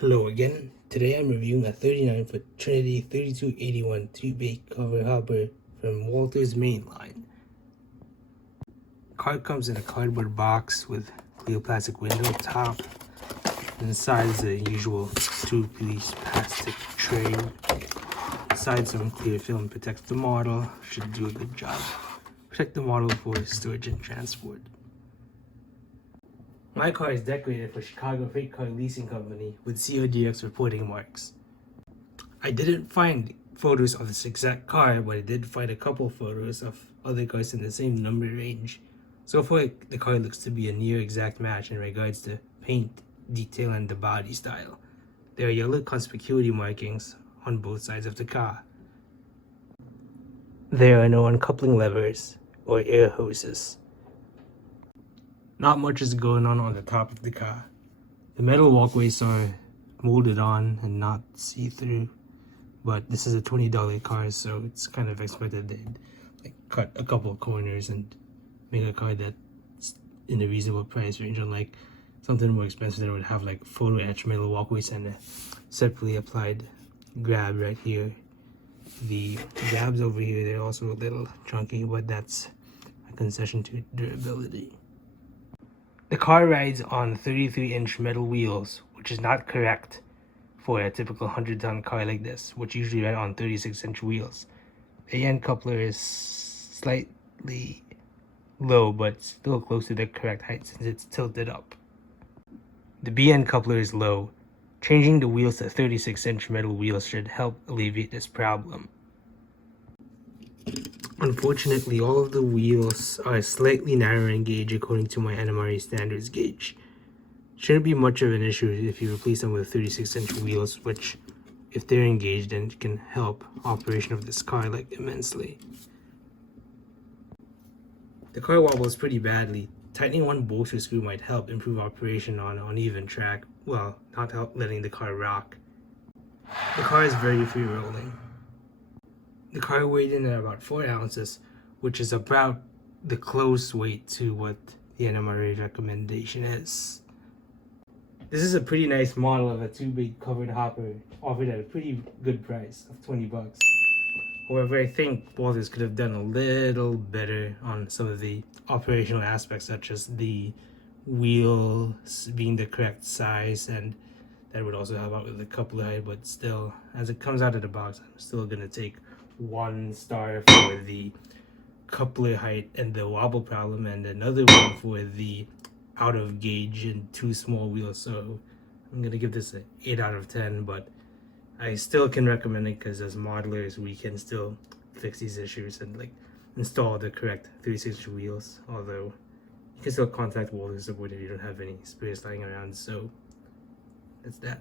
Hello again. Today I'm reviewing a 39-foot Trinity 3281 two-bay cover hopper from WalthersMainline. Car comes in a cardboard box with clear plastic window top. Inside is the usual two-piece plastic tray. Inside some clear film protects the model. Should do a good job. Protect the model for storage and transport. My car is decorated for Chicago Freight Car Leasing Company with CRDX reporting marks. I didn't find photos of this exact car, but I did find a couple photos of other cars in the same number range. So far, the car looks to be a near exact match in regards to paint, detail, and the body style. There are yellow conspicuity markings on both sides of the car. There are no uncoupling levers or air hoses. Not much is going on the top of the car. The metal walkways are molded on and not see-through, but this is a $20 car, so it's kind of expected they'd cut a couple of corners and make a car that's in a reasonable price range, unlike something more expensive that would have like photo etched metal walkways and a separately applied grab right here. The grabs over here, they're also a little chunky, but that's a concession to durability. The car rides on 33-inch metal wheels, which is not correct for a typical 100-ton car like this, which usually ride on 36-inch wheels. The end coupler is slightly low, but still close to the correct height since it's tilted up. The B end coupler is low. Changing the wheels to 36-inch metal wheels should help alleviate this problem. Unfortunately, all of the wheels are slightly narrower in gauge according to my NMRA standards gauge. Shouldn't be much of an issue if you replace them with 36-inch wheels, which, if they're engaged, then can help operation of this car like immensely. The car wobbles pretty badly. Tightening one bolster screw might help improve operation on an uneven track, while not letting the car rock. The car is very free rolling. The car weighed in at about 4 ounces, which is about the close weight to what the NMRA recommendation is. This is a pretty nice model of a two-bay covered hopper offered at a pretty good price of $20. However, I think Walthers could have done a little better on some of the operational aspects, such as the wheels being the correct size, and that would also help out with the coupler height. But still, as it comes out of the box, I'm still gonna take 1 star for the coupler height and the wobble problem, and another one for the out of gauge and too small wheels. So I'm gonna give this an 8 out of 10, but I still can recommend it because as modelers we can still fix these issues and install the correct 36-inch wheels, although you can still contact Walthers support if you don't have any spares lying around. So that's that.